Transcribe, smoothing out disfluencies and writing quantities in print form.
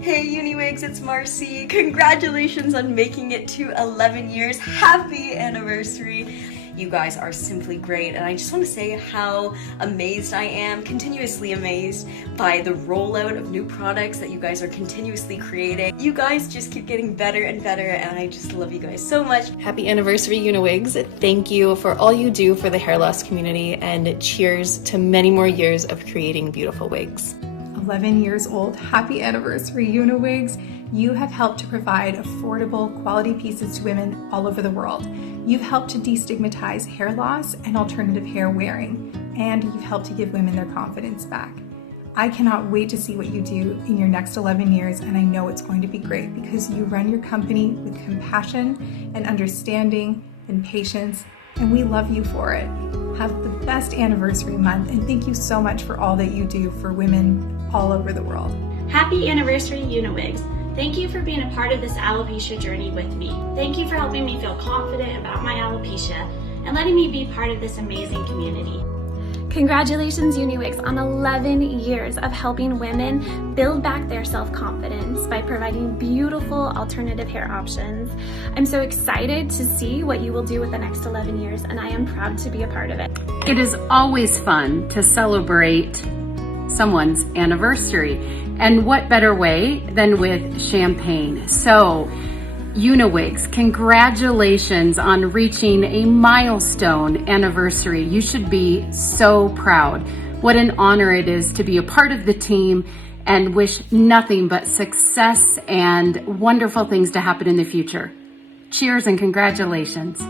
Hey UniWigs, it's Marcy. Congratulations on making it to 11 years. Happy anniversary. You guys are simply great, and I just want to say how amazed I am, continuously amazed by the rollout of new products that you guys are continuously creating. You guys just keep getting better and better, and I just love you guys so much. Happy anniversary, UniWigs. Thank you for all you do for the hair loss community, and cheers to many more years of creating beautiful wigs. 11 years old. Happy anniversary, UniWigs. You have helped to provide affordable, quality pieces to women all over the world. You've helped to destigmatize hair loss and alternative hair wearing, and you've helped to give women their confidence back. I cannot wait to see what you do in your next 11 years, and I know it's going to be great because you run your company with compassion and understanding and patience, and we love you for it. Have the best anniversary month, and thank you so much for all that you do for women all over the world. Happy anniversary, UniWigs. Thank you for being a part of this alopecia journey with me. Thank you for helping me feel confident about my alopecia and letting me be part of this amazing community. Congratulations, UniWigs, on 11 years of helping women build back their self-confidence by providing beautiful alternative hair options. I'm so excited to see what you will do with the next 11 years, and I am proud to be a part of it. It is always fun to celebrate someone's anniversary, and what better way than with champagne. So UniWigs, congratulations on reaching a milestone anniversary. You should be so proud. What an honor it is to be a part of the team, and wish nothing but success and wonderful things to happen in the future. Cheers and congratulations.